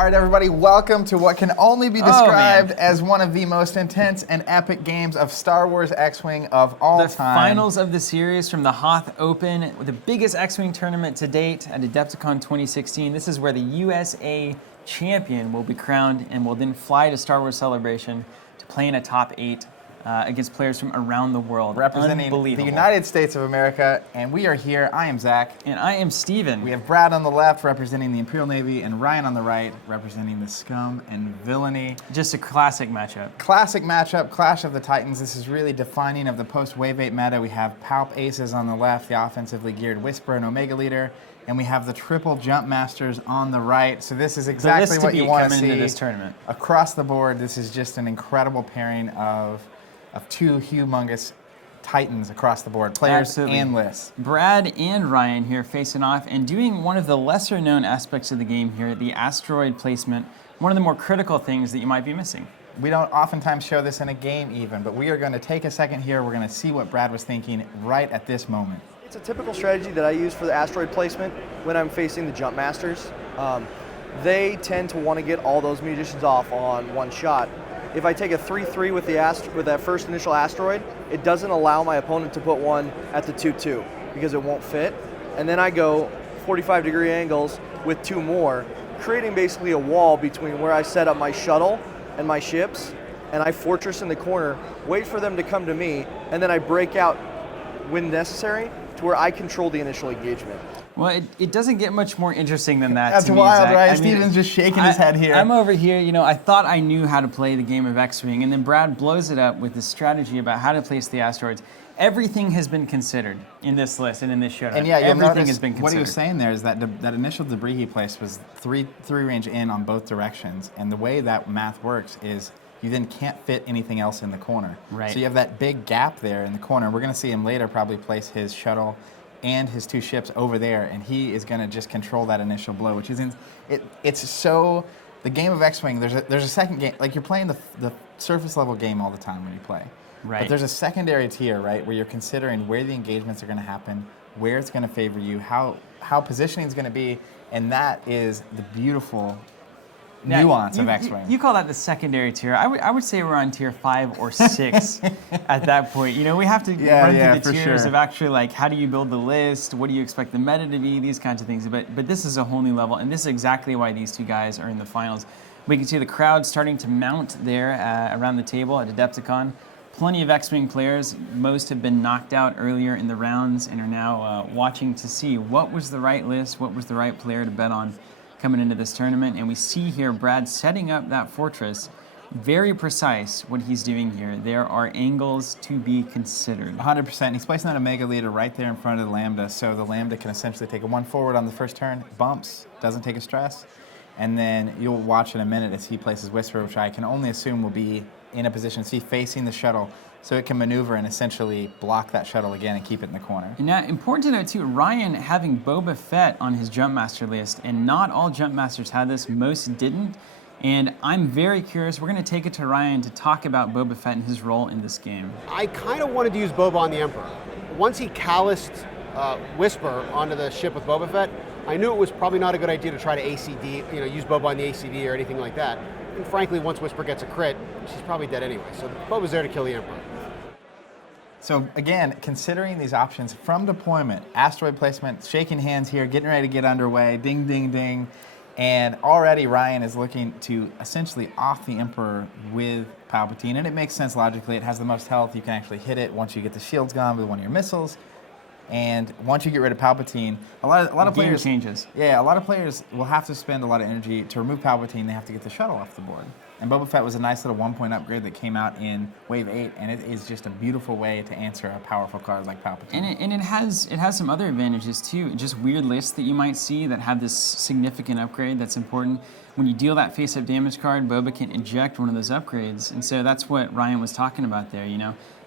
All right, everybody, welcome to what can only be described as one of the most intense and epic games of Star Wars X-Wing of all time. The finals of the series from the Hoth Open, the biggest X-Wing tournament to date at Adepticon 2016. This is where the USA champion will be crowned and will then fly to Star Wars Celebration to play in a top 8 against players from around the world. Representing the United States of America, and we are here. I am Zach. And I am Steven. We have Brad on the left representing the Imperial Navy, and Ryan on the right representing the scum and villainy. Just a classic matchup. Classic matchup, Clash of the Titans. This is really defining of the post-Wave 8 meta. We have Palp Aces on the left, the offensively geared Whisper and Omega Leader, and we have the triple Jumpmasters on the right. So this is exactly what you want to see into this tournament. Across the board. This is just an incredible pairing of two humongous titans across the board, players Absolutely. And lists. Brad and Ryan here facing off and doing one of the lesser known aspects of the game here, the asteroid placement, one of the more critical things that you might be missing. We don't oftentimes show this in a game even, but we are going to take a second here. We're going to see what Brad was thinking right at this moment. It's a typical strategy that I use for the asteroid placement when I'm facing the Jumpmasters. They tend to want to get all those munitions off on one shot. If I take a 3-3 with that first initial asteroid, it doesn't allow my opponent to put one at the 2-2 because it won't fit. And then I go 45-degree angles with 2 more, creating basically a wall between where I set up my shuttle and my ships, and I fortress in the corner, wait for them to come to me, and then I break out when necessary to where I control the initial engagement. Well, it doesn't get much more interesting than that. That's to me, wild, Zach. right? Steven's just shaking his head here. I'm over here, I thought I knew how to play the game of X-Wing, and then Brad blows it up with this strategy about how to place the asteroids. Everything has been considered in this list and in this showdown. And yeah, everything has been considered. What he was saying there is that that initial debris he placed was three range in on both directions, and the way that math works is you then can't fit anything else in the corner. Right. So you have that big gap there in the corner. We're going to see him later probably place his shuttle and his 2 ships over there, and he is going to just control that initial blow, which is it's so. The game of X-Wing, there's a second game, like you're playing the surface level game all the time when you play. Right. But there's a secondary tier, right, where you're considering where the engagements are going to happen, where it's going to favor you, how positioning is going to be, and that is the beautiful nuance of X-Wing. You call that the secondary tier. I would say we're on tier 5 or 6 at that point. We have to run through the tiers of actually like how do you build the list, what do you expect the meta to be, these kinds of things. But this is a whole new level, and this is exactly why these 2 guys are in the finals. We can see the crowd starting to mount there around the table at Adepticon. Plenty of X-Wing players. Most have been knocked out earlier in the rounds and are now watching to see what was the right list, what was the right player to bet on coming into this tournament. And we see here Brad setting up that fortress. Very precise what he's doing here. There are angles to be considered. 100%. He's placing that Omega Leader right there in front of the Lambda, so the Lambda can essentially take a 1 forward on the first turn, bumps, doesn't take a stress, and then you'll watch in a minute as he places Whisper, which I can only assume will be in a position, see, facing the shuttle, so it can maneuver and essentially block that shuttle again and keep it in the corner. And now, important to note too, Ryan having Boba Fett on his Jumpmaster list, and not all Jumpmasters had this, most didn't. And I'm very curious, we're going to take it to Ryan to talk about Boba Fett and his role in this game. I kind of wanted to use Boba on the Emperor. Once he calloused Whisper onto the ship with Boba Fett, I knew it was probably not a good idea to try to ACD, use Boba on the ACD or anything like that. And frankly, once Whisper gets a crit, she's probably dead anyway. So Boba's there to kill the Emperor. So again, considering these options from deployment, asteroid placement, shaking hands here, getting ready to get underway, ding, ding, ding. And already Ryan is looking to essentially off the Emperor with Palpatine. And it makes sense logically. It has the most health. You can actually hit it once you get the shields gone with one of your missiles. And once you get rid of Palpatine, a lot of players changes. Yeah, a lot of players will have to spend a lot of energy to remove Palpatine. They have to get the shuttle off the board. And Boba Fett was a nice little 1-point upgrade that came out in Wave 8, and it is just a beautiful way to answer a powerful card like Palpatine. And it has some other advantages too. Just weird lists that you might see that have this significant upgrade that's important. When you deal that face-up damage card, Boba can eject one of those upgrades, and so that's what Ryan was talking about there.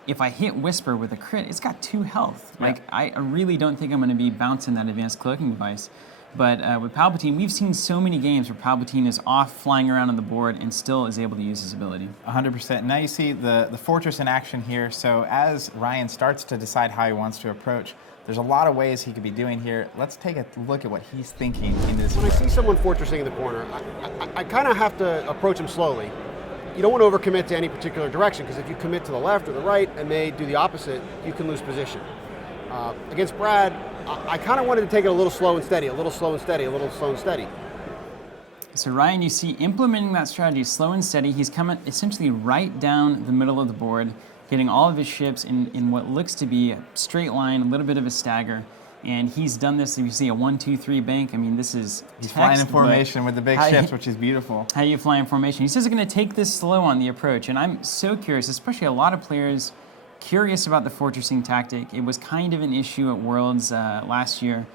If I hit Whisper with a crit, it's got 2 health. Yeah. Like, I really don't think I'm going to be bouncing that advanced cloaking device. But with Palpatine, we've seen so many games where Palpatine is off flying around on the board and still is able to use his ability. 100%. Now you see the Fortress in action here. So as Ryan starts to decide how he wants to approach There's a lot of ways he could be doing here. Let's take a look at what he's thinking in this. When I see someone fortressing in the corner, I kind of have to approach him slowly. You don't want to overcommit to any particular direction, because if you commit to the left or the right and they do the opposite, you can lose position. Against Brad, I kind of wanted to take it a little slow and steady, a little slow and steady, a little slow and steady. So Ryan, you see implementing that strategy slow and steady. He's coming essentially right down the middle of the board, getting all of his ships in what looks to be a straight line, a little bit of a stagger. And he's done this, if you see a 1-2-3 bank, I mean, this is He's flying in formation with the big ships, which is beautiful. How you fly in formation. He says he's going to take this slow on the approach. And I'm so curious, especially a lot of players curious about the fortressing tactic. It was kind of an issue at Worlds last year.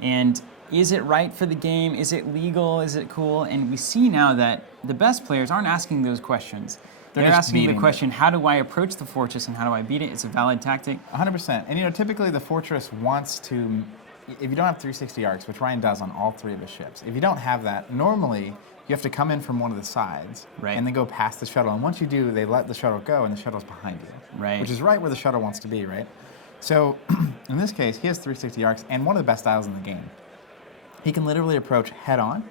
And is it right for the game? Is it legal? Is it cool? And we see now that the best players aren't asking those questions. They're asking the question, how do I approach the fortress and how do I beat it? It's a valid tactic. 100%. And typically the fortress wants to, if you don't have 360 arcs, which Ryan does on all 3 of his ships, if you don't have that, normally you have to come in from one of the sides and then go past the shuttle. And once you do, they let the shuttle go and the shuttle's behind you. Right. Which is right where the shuttle wants to be, right? So in this case, he has 360 arcs and one of the best styles in the game. He can literally approach head on,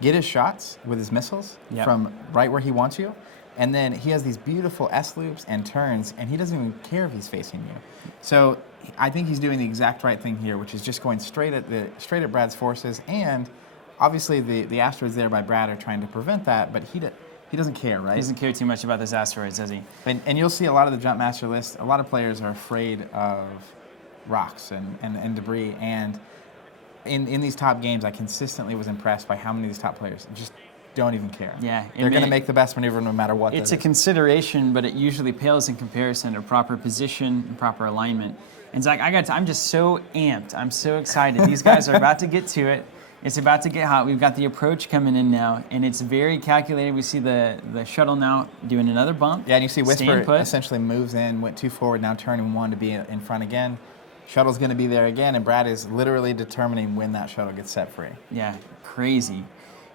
get his shots with his missiles from right where he wants you, and then he has these beautiful S-loops and turns, and he doesn't even care if he's facing you. So I think he's doing the exact right thing here, which is just going straight at Brad's forces, and obviously the asteroids there by Brad are trying to prevent that, but he doesn't care, right? He doesn't care too much about this asteroids, does he? And you'll see a lot of the Jumpmaster list, a lot of players are afraid of rocks and debris, and in these top games, I consistently was impressed by how many of these top players just don't even care. Yeah, they're going to make the best maneuver no matter what. It's a consideration, but it usually pales in comparison to proper position and proper alignment. And Zach, I'm just so amped. I'm so excited. These guys are about to get to it. It's about to get hot. We've got the approach coming in now, and it's very calculated. We see the shuttle now doing another bump. Yeah, and you see Whisper essentially moves in, went too forward, now turning 1 to be in front again. Shuttle's going to be there again, and Brad is literally determining when that shuttle gets set free. Yeah, crazy.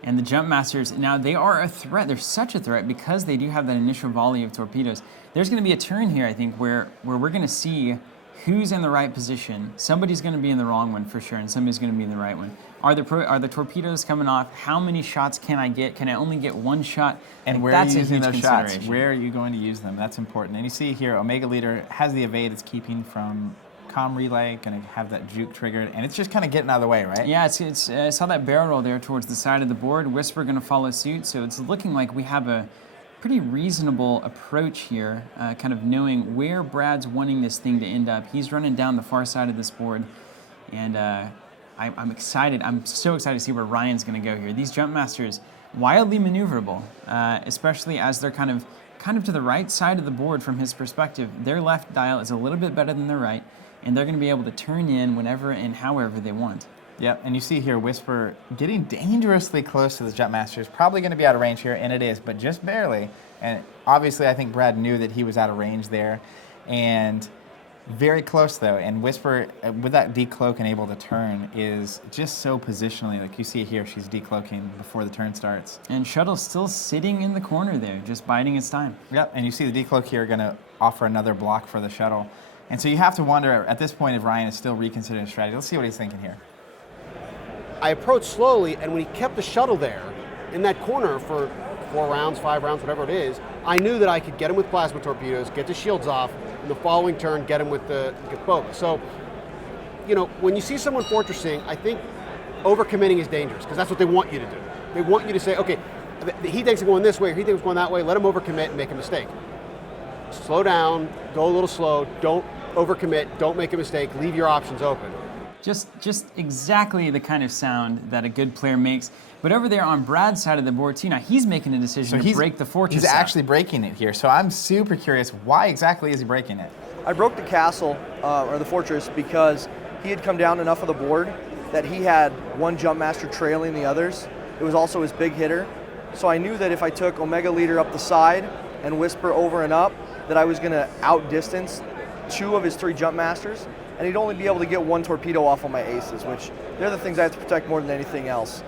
And the Jumpmasters, now they are a threat. They're such a threat because they do have that initial volley of torpedoes. There's going to be a turn here, I think, where we're going to see who's in the right position. Somebody's going to be in the wrong one for sure, and somebody's going to be in the right one. Are the torpedoes coming off? How many shots can I get? Can I only get 1 shot? And where are you using those shots? Where are you going to use them? That's important. And you see here, Omega Leader has the evade. It's keeping from comm relay, going to have that juke triggered, and it's just kind of getting out of the way, right? Yeah, I saw that barrel roll there towards the side of the board. Whisper going to follow suit, so it's looking like we have a pretty reasonable approach here, kind of knowing where Brad's wanting this thing to end up. He's running down the far side of this board, and I'm excited. I'm so excited to see where Ryan's going to go here. These Jumpmasters, wildly maneuverable, especially as they're kind of to the right side of the board from his perspective. Their left dial is a little bit better than their right, and they're going to be able to turn in whenever and however they want. Yep, and you see here Whisper getting dangerously close to the Jumpmasters. Probably going to be out of range here, and it is, but just barely. And obviously I think Brad knew that he was out of range there, and very close though. And Whisper, with that decloak and able to turn, is just so positionally. Like you see it here, she's decloaking before the turn starts. And Shuttle's still sitting in the corner there, just biding its time. Yep, and you see the decloak here going to offer another block for the Shuttle. And so you have to wonder at this point if Ryan is still reconsidering strategy. Let's see what he's thinking here. I approached slowly, and when he kept the shuttle there in that corner for 4 rounds, 5 rounds, whatever it is, I knew that I could get him with plasma torpedoes, get the shields off, and the following turn get him with the boat. So, when you see someone fortressing, I think overcommitting is dangerous because that's what they want you to do. They want you to say, okay, he thinks I'm going this way, or he thinks I'm going that way. Let him overcommit and make a mistake. Slow down, go a little slow, don't overcommit, don't make a mistake, leave your options open. Just exactly the kind of sound that a good player makes. But over there on Brad's side of the board, too, now he's making a decision to break the fortress. He's actually breaking it here. So I'm super curious, why exactly is he breaking it? I broke the castle, or the fortress, because he had come down enough of the board that he had one Jumpmaster trailing the others. It was also his big hitter. So I knew that if I took Omega Leader up the side and Whisper over and up, that I was going to outdistance 2 of his 3 Jumpmasters, and he'd only be able to get 1 torpedo off on my aces, which they're the things I have to protect more than anything else.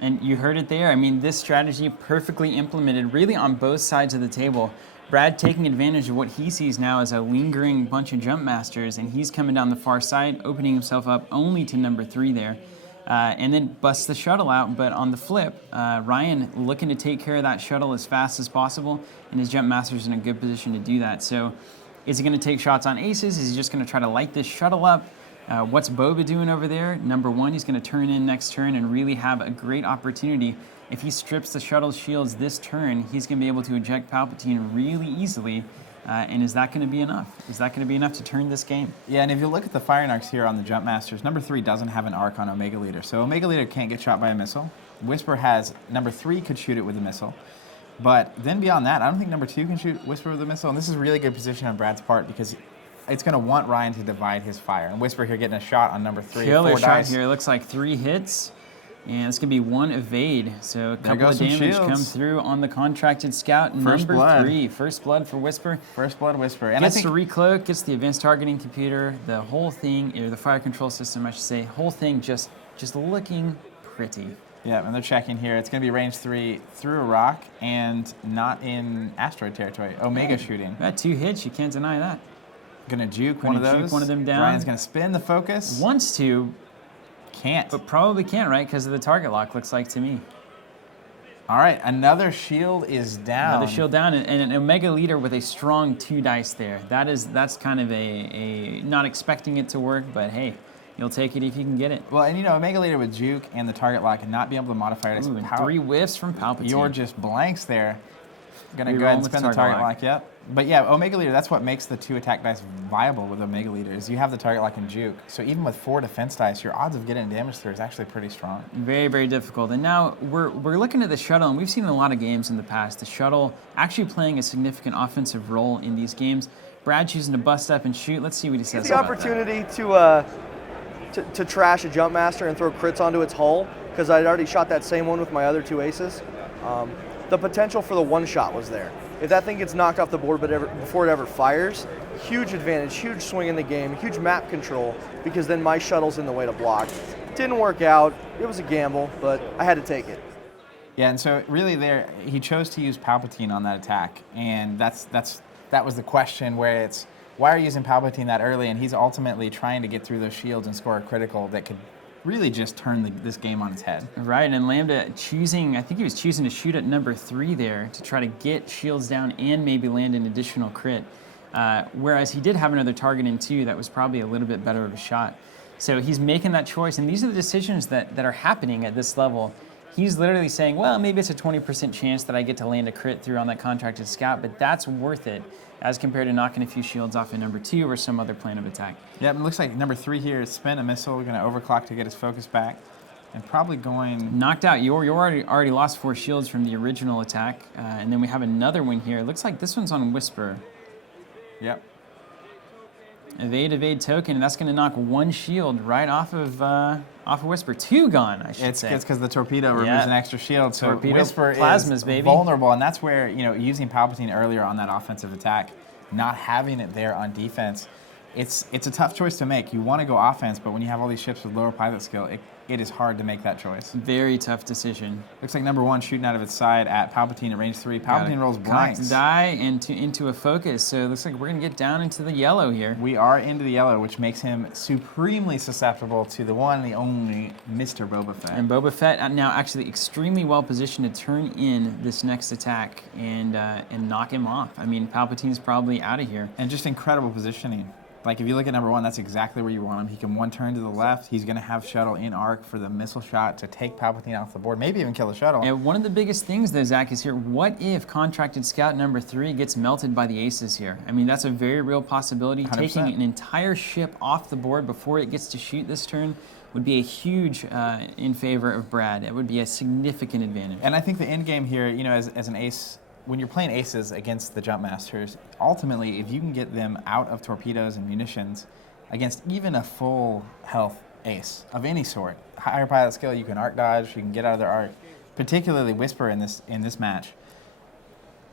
And you heard it there. I mean, this strategy perfectly implemented really on both sides of the table. Brad taking advantage of what he sees now as a lingering bunch of Jumpmasters, and he's coming down the far side, opening himself up only to number 3 there. And then busts the shuttle out, but on the flip, Ryan looking to take care of that shuttle as fast as possible, and his Jumpmaster's in a good position to do that. So is he going to take shots on aces? Is he just going to try to light this shuttle up? What's Boba doing over there? Number 1, he's going to turn in next turn and really have a great opportunity. If he strips the shuttle shields this turn, he's going to be able to eject Palpatine really easily. And is that going to be enough? Is that going to be enough to turn this game? Yeah, and if you look at the firing arcs here on the Jumpmasters, number 3 doesn't have an arc on Omega Leader. So Omega Leader can't get shot by a missile. Whisper has, number 3 could shoot it with a missile. But then beyond that, I don't think number 2 can shoot Whisper with a missile. And this is really good position on Brad's part because it's going to want Ryan to divide his fire. And Whisper here getting a shot on number 3. Killer 4 shot dice. here. It looks like 3 hits. And it's going to be 1 evade. So a couple of damage shields. come through on the contracted scout. First Number blood. 3. First blood for Whisper. First blood Whisper. And Gets I think to recloak, gets the advanced targeting computer. The whole thing, or the fire control system, I should say, whole thing just looking pretty. yeah, and they're checking here. It's going to be range 3 through a rock and not in asteroid territory. Omega shooting. That 2 hits, you can't deny that. Going to juke one of Gonna those. juke one of them down. Ryan's going to spin the focus. Wants to, Can't. but probably can't, right? Because of the target lock, looks like to me. All right, another shield is down. Another shield down, and an Omega Leader with a strong 2 dice there. That's kind of a not expecting it to work, but hey, you'll take it if you can get it. Well, and you know, Omega Leader with juke and the target lock and not be able to modify it. Ooh, and 3 whiffs from Palpatine. You're just blanks there. Gonna Rerolling go ahead and with spin the target target lock. Yep. But yeah, Omega Leader, that's what makes the 2 attack dice viable with Omega Leader is you have the target lock and juke. So even with 4 defense dice, your odds of getting damage through is actually pretty strong. Very, very difficult. And now we're looking at the shuttle, and we've seen in a lot of games in the past, the shuttle actually playing a significant offensive role in these games. Brad choosing to bust up and shoot. Let's see what he says The about that. opportunity to trash a Jumpmaster and throw crits onto its hull, because I'd already shot that same one with my other 2 aces. The potential for the 1 shot was there. If that thing gets knocked off the board before it ever fires, huge advantage, huge swing in the game, huge map control, because then my shuttle's in the way to block. Didn't work out. It was a gamble, but I had to take it. Yeah, and so really there, he chose to use Palpatine on that attack, and that was the question where it's, why are you using Palpatine that early? And he's ultimately trying to get through those shields and score a critical that could really just turn this game on its head. Right, and Lambda choosing, I think he was choosing to shoot at number 3 there to try to get shields down and maybe land an additional crit. Whereas he did have another target in 2 that was probably a little bit better of a shot. So he's making that choice, and these are the decisions that are happening at this level. He's literally saying, well, maybe it's a 20% chance that I get to land a crit through on that contracted scout, but that's worth it as compared to knocking a few shields off in number 2 or some other plan of attack. Yeah, it looks like number 3 here is spin a missile. We're going to overclock to get his focus back, and probably going... Knocked out. You already lost 4 shields from the original attack, and then we have another one here. It looks like this one's on Whisper. Yep. Evade token, and that's going to knock 1 shield right off of Whisper. 2 gone, I should say. It's because the torpedo removes an extra shield, so Torpedo Whisper plasmas, is baby. vulnerable, and that's where, you know, using Palpatine earlier on that offensive attack, not having it there on defense, it's a tough choice to make. You want to go offense, but when you have all these ships with lower pilot skill, it is hard to make that choice. Very tough decision. Looks like number 1 shooting out of its side at Palpatine at range 3. Palpatine rolls blanks. Cocked die into a focus, so it looks like we're going to get down into the yellow here. We are into the yellow, which makes him supremely susceptible to the one, the only Mr. Boba Fett. And Boba Fett now actually extremely well positioned to turn in this next attack and knock him off. I mean, Palpatine's probably out of here. And just incredible positioning. Like, if you look at number 1, that's exactly where you want him. He can 1 turn to the left. He's going to have shuttle in arc for the missile shot to take Palpatine off the board, maybe even kill the shuttle. And one of the biggest things, though, Zach, is here, what if contracted scout number 3 gets melted by the aces here? I mean, that's a very real possibility. 100%. Taking an entire ship off the board before it gets to shoot this turn would be a huge in favor of Brad. It would be a significant advantage. And I think the end game here, you know, as an ace, when you're playing aces against the Jumpmasters, ultimately, if you can get them out of torpedoes and munitions against even a full health ace of any sort, higher pilot skill, you can arc dodge, you can get out of their arc, particularly Whisper in this match.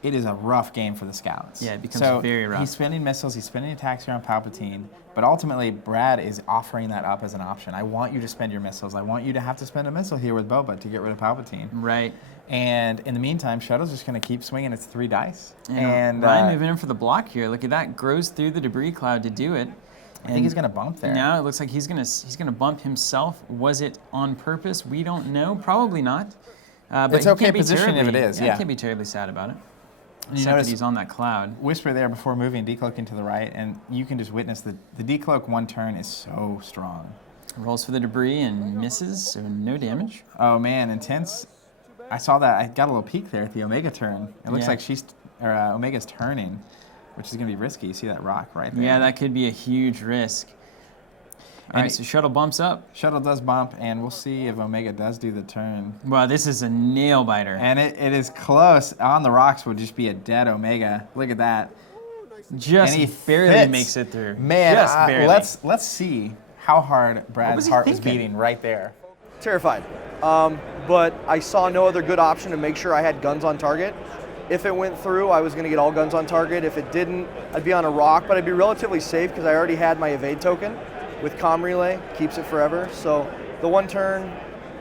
it is a rough game for the scouts. Yeah, it becomes very rough. He's spending missiles, he's spending attacks here on Palpatine, but ultimately Brad is offering that up as an option. I want you to spend your missiles. I want you to have to spend a missile here with Boba to get rid of Palpatine. Right. And in the meantime, Shuttle's just going to keep swinging its 3 dice. And Ryan moving in for the block here. Look at that, grows through the debris cloud to do it. I think he's going to bump there. Now it looks like he's gonna bump himself. Was it on purpose? We don't know. Probably not. But it's okay position if it is. Yeah, I can't be terribly sad about it. And Except that he's on that cloud. Whisper there before moving decloaking to the right, and you can just witness the decloak 1 turn is so strong. Rolls for the debris and misses, so no damage. Oh man, intense. I saw that. I got a little peek there at the Omega turn. It looks like Omega's turning, which is going to be risky. You see that rock right there? Yeah, that could be a huge risk. All right, so Shuttle bumps up. Shuttle does bump, and we'll see if Omega does do the turn. Wow, this is a nail biter. And it is close. On the rocks would just be a dead Omega. Look at that. Just barely makes it through. Man, just barely. Let's see how hard Brad's heart was beating right there. Terrified. But I saw no other good option to make sure I had guns on target. If it went through, I was going to get all guns on target. If it didn't, I'd be on a rock, but I'd be relatively safe because I already had my evade token with comm relay, keeps it forever. So the 1 turn,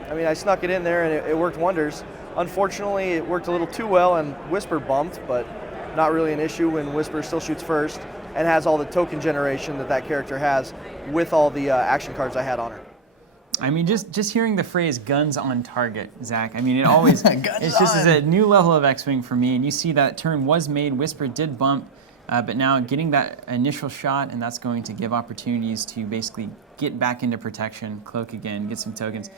I mean, I snuck it in there and it worked wonders. Unfortunately, it worked a little too well and Whisper bumped, but not really an issue when Whisper still shoots first and has all the token generation that character has with all the action cards I had on her. I mean, just hearing the phrase "guns on target," Zach. I mean, it always it's just a new level of X-Wing for me. And you see that turn was made. Whisper did bump, but now getting that initial shot, and that's going to give opportunities to basically get back into protection, cloak again, get some tokens.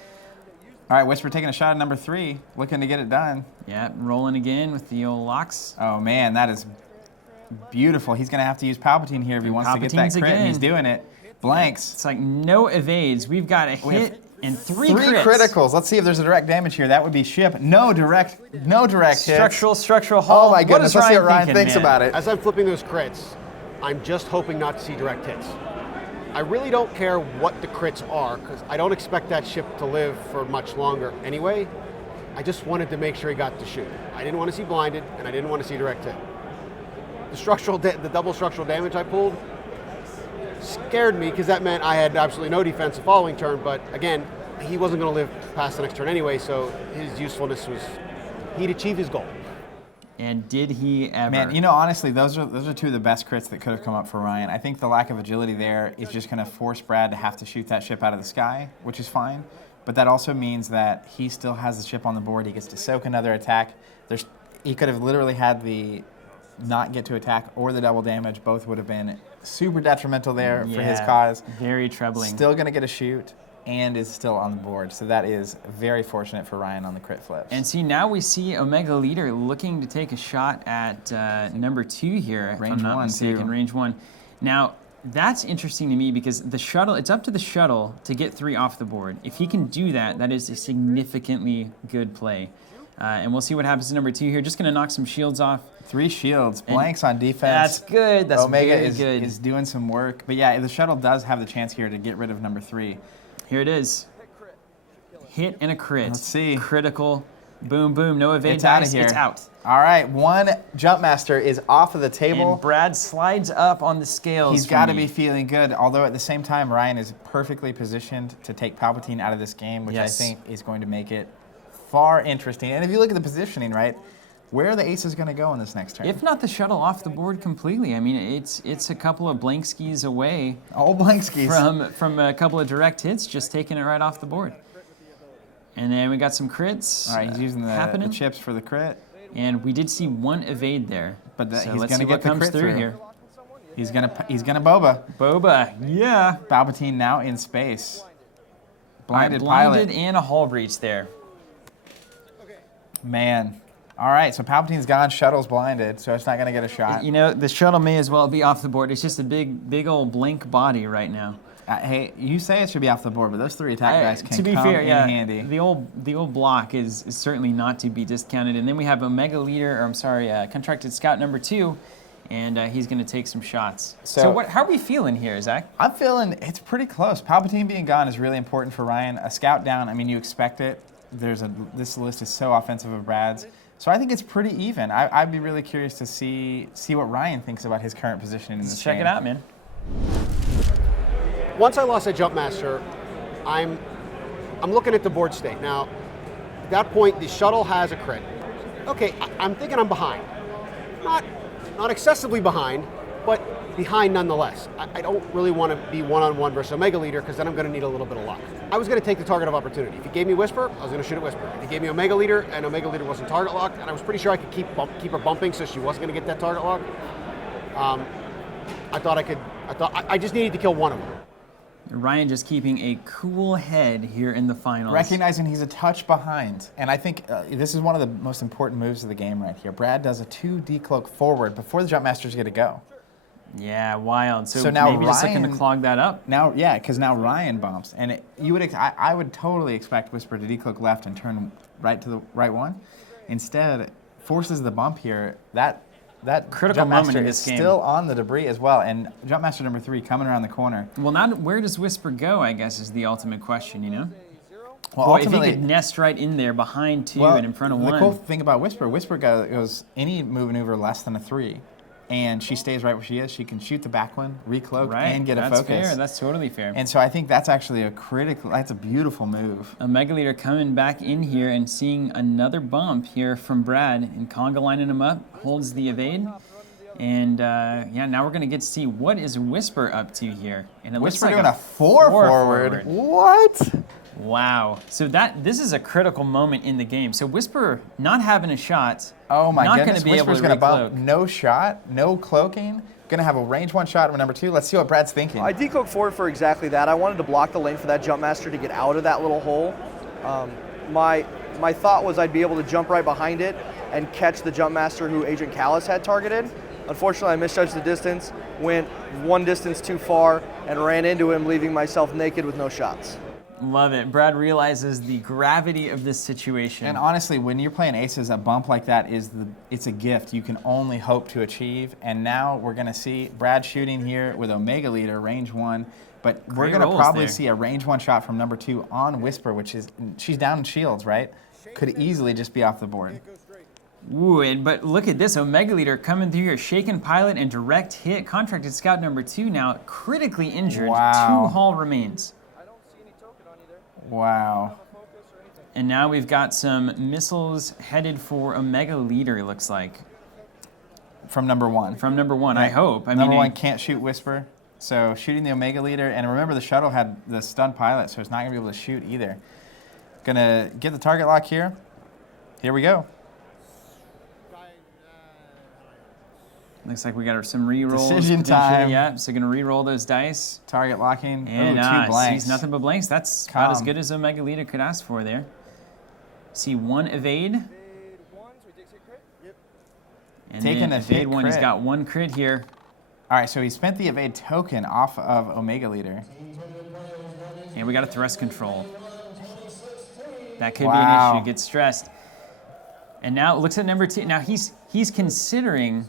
All right, Whisper taking a shot at number 3, looking to get it done. Yeah, rolling again with the old locks. Oh man, that is beautiful. He's going to have to use Palpatine here if he wants to get that crit. Again. He's doing it. Blanks. It's like no evades. We've got a hit and 3 crits. Criticals. Let's see if there's a direct damage here. That would be ship. No direct hits. Structural hull. Oh my goodness. Let's see what Ryan thinks about it. As I'm flipping those crits, I'm just hoping not to see direct hits. I really don't care what the crits are because I don't expect that ship to live for much longer anyway. I just wanted to make sure he got to shoot. I didn't want to see blinded and I didn't want to see direct hit. The double structural damage I pulled scared me because that meant I had absolutely no defense the following turn, but again, he wasn't going to live past the next turn anyway, so his usefulness was, he'd achieved his goal. And did he ever? Man, you know, honestly, those are 2 of the best crits that could have come up for Ryan. I think the lack of agility there is just going to force Brad to have to shoot that ship out of the sky, which is fine, but that also means that he still has the ship on the board. He gets to soak another attack. He could have literally had the not get to attack or the double damage. Both would have been super detrimental there for his cause. Very troubling. Still going to get a shoot and is still on the board. So that is very fortunate for Ryan on the crit flips. And see, now we see Omega Leader looking to take a shot at number 2 here. Range if I'm not 1 mistaken, too. Range 1. Now, that's interesting to me because the shuttle, it's up to the shuttle to get 3 off the board. If he can do that, that is a significantly good play. And we'll see what happens to number 2 here. Just going to knock some shields off. 3 shields, blanks on defense. That's good. That's Omega very good. is doing some work. But yeah, the shuttle does have the chance here to get rid of number 3. Here it is. Hit and a crit. Let's see. Critical. Boom, boom. No evade It's out of dice. here. It's out. All right, 1 Jumpmaster is off of the table. And Brad slides up on the scales. He's got to be feeling good, although at the same time, Ryan is perfectly positioned to take Palpatine out of this game, which I think is going to make it far interesting. And if you look at the positioning, right, where are the aces going to go in this next turn? If not the shuttle off the board completely. I mean, it's a couple of blank skis away. All blank skis. From a couple of direct hits, just taking it right off the board. And then we got some crits. All right, he's using the chips for the crit. And we did see 1 evade there. But so he's let's going to see get what the comes crit through here. He's gonna Boba. Boba, yeah. Palpatine now in space. Blinded pilot. And a hull breach there. Man. All right, so Palpatine's gone, shuttle's blinded, so it's not going to get a shot. You know, the shuttle may as well be off the board. It's just a big old blank body right now. Hey, you say it should be off the board, but those 3 attack dice can come in handy. The old block is certainly not to be discounted. And then we have Omega Leader, Contracted Scout number 2, and he's going to take some shots. So how are we feeling here, Zach? I'm feeling it's pretty close. Palpatine being gone is really important for Ryan. A scout down, I mean, you expect it. This list is so offensive of Brad's. So I think it's pretty even. I'd be really curious to see what Ryan thinks about his current position in this game. Check it out, man. Once I lost at Jumpmaster, I'm looking at the board state. Now, at that point, the shuttle has a crit. Okay, I'm thinking I'm behind. Not excessively behind, but behind nonetheless. I don't really want to be one-on-one versus Omega Leader because then I'm going to need a little bit of luck. I was going to take the target of opportunity. If he gave me Whisper, I was going to shoot at Whisper. If he gave me Omega Leader and Omega Leader wasn't target locked, and I was pretty sure I could keep her bumping so she wasn't going to get that target lock, I just needed to kill one of them. Ryan just keeping a cool head here in the finals. Recognizing he's a touch behind. And I think this is one of the most important moves of the game right here. Brad does a 2 decloak forward before the Jumpmasters get to go. Yeah, wild. So now maybe just looking to clog that up. Now, yeah, because now Ryan bumps. And I would totally expect Whisper to decloak left and turn right to the right one. Instead, forces the bump here. That critical moment in this is game. Still on the debris as well, and Jumpmaster number 3 coming around the corner. Well, now where does Whisper go, I guess, is the ultimate question, you know? Well, boy, if he could nest right in there behind 2 and in front of 1. The cool thing about Whisper goes any maneuver less than a 3, and she stays right where she is. She can shoot the back one, recloak, and get a focus. That's fair. That's totally fair. And so I think that's actually that's a beautiful move. Omega Leader coming back in here and seeing another bump here from Brad, and Conga lining him up, holds the evade. And yeah, now we're going to get to see what is Whisper up to here. And it Whisper looks like doing a 4 forward. What? Wow. So this is a critical moment in the game. So Whisper not having a shot. Oh my goodness. Gonna be Whisper's going to bump. No shot, no cloaking. Going to have a range 1 shot with number 2. Let's see what Brad's thinking. I decloaked forward for exactly that. I wanted to block the lane for that Jumpmaster to get out of that little hole. My thought was I'd be able to jump right behind it and catch the Jumpmaster who Agent Callus had targeted. Unfortunately, I misjudged the distance, went 1 distance too far, and ran into him, leaving myself naked with no shots. Love it. Brad realizes the gravity of this situation. And honestly, when you're playing aces, a bump like that it's a gift you can only hope to achieve. And now we're going to see Brad shooting here with Omega Leader, range 1. But we're going to probably see a range 1 shot from number 2 on Whisper, which is, she's down in shields, right? Could easily just be off the board. Ooh, but look at this. Omega Leader coming through here. Shaken Pilot and direct hit. Contracted Scout number 2 now critically injured. Wow. 2 hull remains. Wow. And now we've got some missiles headed for Omega Leader, it looks like. From number 1. From number 1, I hope. Number 1 can't shoot Whisper. So shooting the Omega Leader, and remember the shuttle had the stun pilot, so it's not going to be able to shoot either. Gonna get the target lock here. Here we go. Looks like we got some re-rolls. Decision time. Yeah, so gonna re-roll those dice. Target locking. And 2 blanks. sees nothing but blanks. That's about as good as Omega Leader could ask for there. See 1 evade. And taking then evade 1. He's got 1 crit here. All right, so he spent the evade token off of Omega Leader. And we got a thrust control. That could be an issue. Get stressed. And now it looks at number 2. Now he's considering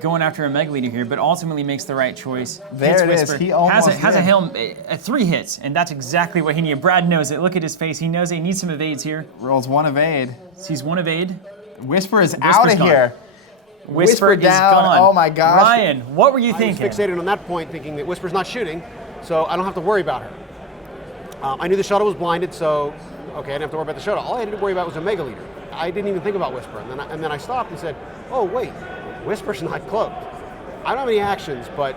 going after a Omega Leader here, but ultimately makes the right choice. There it is. He almost has a 3 hits, and that's exactly what he needed. Brad knows it. Look at his face. He knows it. He needs some evades here. Rolls 1 evade. Sees 1 evade. Whisper is out of here. Whisper is down. gone. Oh my gosh. Ryan, what were you thinking? I was fixated on that point, thinking that Whisper's not shooting, so I don't have to worry about her. I knew the shuttle was blinded, so okay, I didn't have to worry about the shuttle. All I had to worry about was Omega Leader. I didn't even think about Whisper, and then I stopped and said, "Oh wait, Whisper's not cloaked." I don't have any actions, but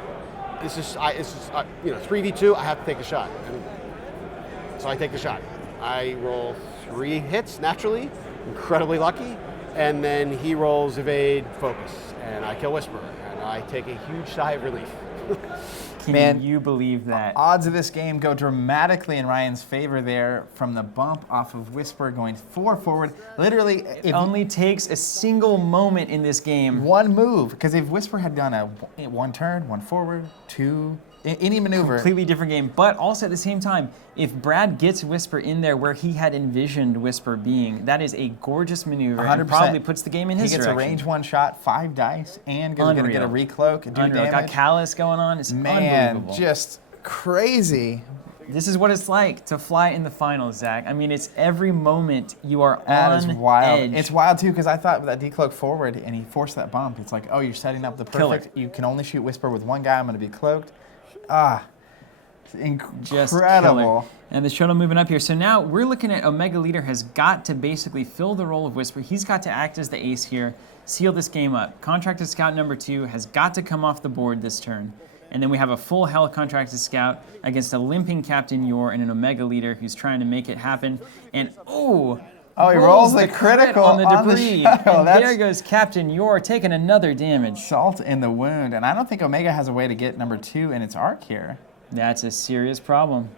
this is 3v2. I have to take a shot, and so I take the shot. I roll 3 hits naturally, incredibly lucky, and then he rolls evade focus, and I kill Whisper, and I take a huge sigh of relief. Can you believe that? Odds of this game go dramatically in Ryan's favor there from the bump off of Whisper going 4 forward. Literally, it only takes a single moment in this game. 1 move, because if Whisper had done a 1 turn, 1 forward, 2, any maneuver. Completely different game. But also at the same time, if Brad gets Whisper in there where he had envisioned Whisper being, that is a gorgeous maneuver 100%. and probably puts the game in his direction. He gets a range 1 shot, 5 dice, and going to get a recloak, do damage. Got Callus going on. It's unbelievable. Just crazy. This is what it's like to fly in the finals, Zach. I mean, it's every moment you are That on is wild. edge. It's wild too because I thought with that decloak forward and he forced that bump. It's like, oh, you're setting up the Killer. perfect. You can only shoot Whisper with one guy. I'm going to be cloaked. Ah, it's Just incredible. killer. And the shuttle moving up here. So now we're looking at Omega Leader has got to basically fill the role of Whisper. He's got to act as the ace here, seal this game up. Contracted Scout number 2 has got to come off the board this turn. And then we have a full Hell Contracted Scout against a limping Captain Yor and an Omega Leader who's trying to make it happen. And he rolls the critical on the debris. shuttle. And there goes Captain Yor taking another damage. Salt in the wound. And I don't think Omega has a way to get number 2 in its arc here. That's a serious problem.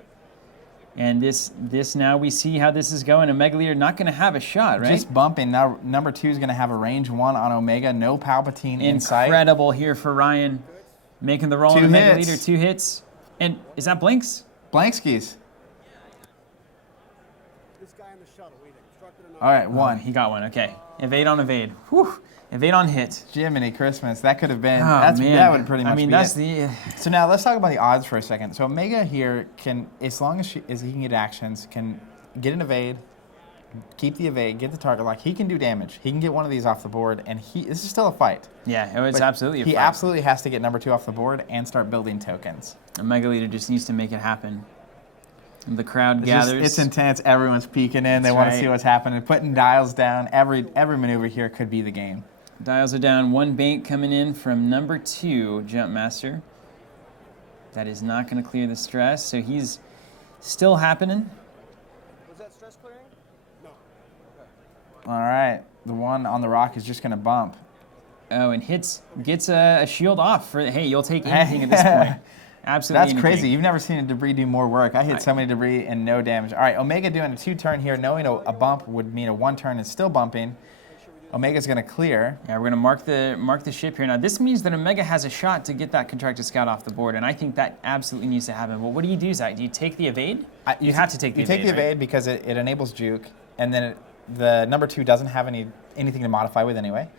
And this now we see how this is going. Omega Leader not going to have a shot, right? Just bumping. Now number 2 is going to have a range 1 on Omega. No Palpatine in sight. Incredible here for Ryan. Making the roll on Omega Leader, 2 hits. And is that Blinks? Blankskis. This guy in the shuttle, we constructed another. All right, 1. He got one, okay. Evade on evade. Whew. Evade on hit. Jiminy Christmas. That could have been, Oh, that would pretty much be that's it. the... So now let's talk about the odds for a second. So Omega here can, as long as he can get actions, can get an evade, keep the evade, get the target lock. He can do damage. He can get one of these off the board, and this is still a fight. Yeah, it's But absolutely a He fight. absolutely has to get number 2 off the board and start building tokens. Omega Leader just needs to make it happen. And the crowd gathers. It's intense. Everyone's peeking in. They That's want to right. see what's happening. Putting dials down. Every maneuver here could be the game. Dials are down. 1 bank coming in from number 2, Jumpmaster. That is not going to clear the stress, so he's still happening. Was that stress clearing? All right. The one on the rock is just going to bump. Oh, and gets a shield off for, hey, you'll take anything at this point. Absolutely. That's crazy. You've never seen a debris do more work. I hit so many debris and no damage. All right, Omega doing a 2-turn here, knowing a bump would mean a 1-turn is still bumping. Omega's going to clear. Yeah, we're going to mark the ship here. Now, this means that Omega has a shot to get that Contracted Scout off the board, and I think that absolutely needs to happen. Well, what do you do, Zach? Do you take the evade? You have to take the evade, You take the evade right? because it enables juke, and then the number 2 doesn't have anything to modify with anyway.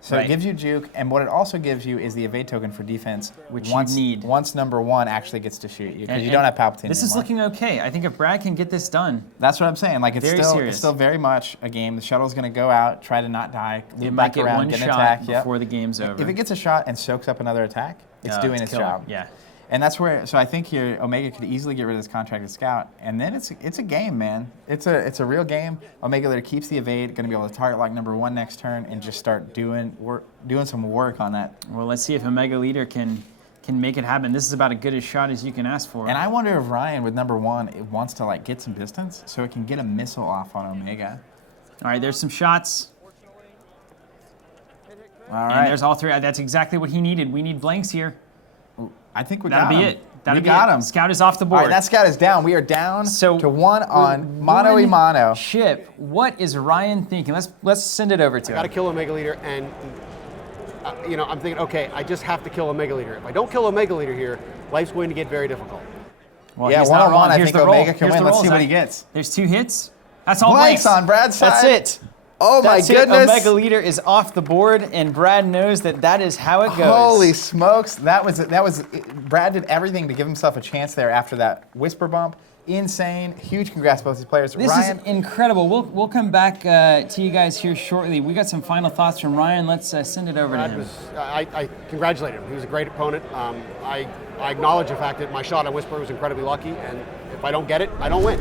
So Right. it gives you juke, and what it also gives you is the evade token for defense, Which once, you need. Once number 1 actually gets to shoot you, because And- you don't have and Palpatine This is anymore. looking okay. I think if Brad can get this done, That's what I'm saying. Like it's Very still serious. it's still very much a game. The shuttle's going to go out, try to not die, it loop might back get around, one get an shot attack. Yep. before the game's over. If it gets a shot and soaks up another attack, it's Oh, doing its killer. job. Yeah. And that's where. So I think here Omega could easily get rid of this Contracted Scout, and then it's a game, man. It's a real game. Omega later keeps the evade, going to be able to target like number 1 next turn and just start doing some work on that. Well, let's see if Omega Leader can make it happen. This is about as good a shot as you can ask for. And I wonder if Ryan with number 1 wants to like get some distance so it can get a missile off on Omega. All right, there's some shots. All And right. there's all 3. That's exactly what he needed. We need blanks here. I think we That'll got be him. it. That'll we be got it. him. Scout is off the All board. right, that scout is down. We are down So to 1 on mano y mano. Ship. What is Ryan thinking? Let's send it over to Got to him. kill Omega Leader, and I'm thinking, okay, I just have to kill Omega Leader. If I don't kill Omega Leader here, life's going to get very difficult. Well, Yeah, he's 1 not on wrong. 1. I Here's think the roll. Omega can Here's win. the Let's roll, see what he Zach. gets. There's 2 hits. That's all Blanks on Brad's side. That's it. Oh my That's goodness. It. Omega Leader is off the board, and Brad knows that is how it goes. Holy smokes. That was Brad did everything to give himself a chance there after that whisper bump. Insane. Huge congrats to both these players. This Ryan, is incredible. We'll come back to you guys here shortly. We got some final thoughts from Ryan. Let's send it over to him. I congratulate him. He was a great opponent. I acknowledge the fact that my shot on Whisper was incredibly lucky, and if I don't get it, I don't win.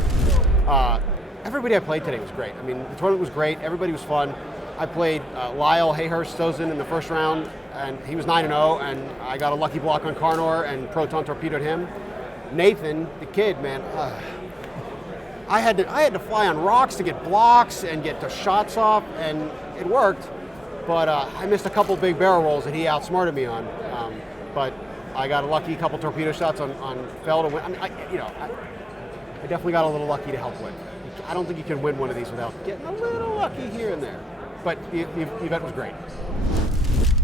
Everybody I played today was great. I mean, the tournament was great. Everybody was fun. I played Lyle Hayhurst Stozen in the first round, and he was 9-0, and I got a lucky block on Carnor and Proton torpedoed him. Nathan, the kid, man, I had to fly on rocks to get blocks and get the shots off, and it worked. But I missed a couple big barrel rolls that he outsmarted me on. But I got a lucky couple torpedo shots on Feld. I mean, I definitely got a little lucky to help win. I don't think you can win one of these without getting a little lucky here and there. But the event was great.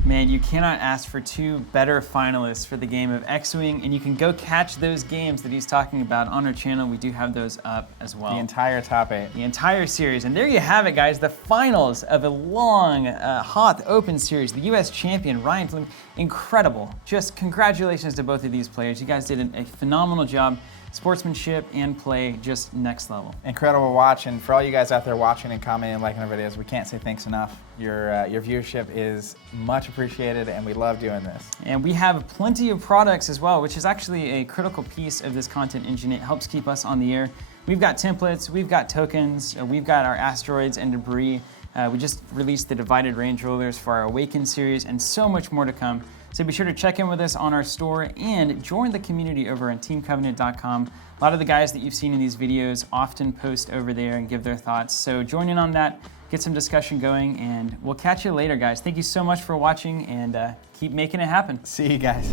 Man, you cannot ask for 2 better finalists for the game of X-Wing, and you can go catch those games that he's talking about on our channel. We do have those up as well. the entire top 8. The entire series. And there you have it, guys, the finals of a long Hoth Open Series. The U.S. champion, Ryan Fleming, incredible. Just congratulations to both of these players. You guys did a phenomenal job. sportsmanship and play just next level. Incredible watch, and for all you guys out there watching and commenting and liking our videos, we can't say thanks enough. Your viewership is much appreciated, and we love doing this. And we have plenty of products as well, which is actually a critical piece of this content engine. It helps keep us on the air. We've got templates, we've got tokens, we've got our asteroids and debris. We just released the divided range rollers for our Awaken series, and so much more to come. So be sure to check in with us on our store and join the community over on teamcovenant.com. A lot of the guys that you've seen in these videos often post over there and give their thoughts. So join in on that, get some discussion going, and we'll catch you later, guys. Thank you so much for watching, and keep making it happen. See you guys.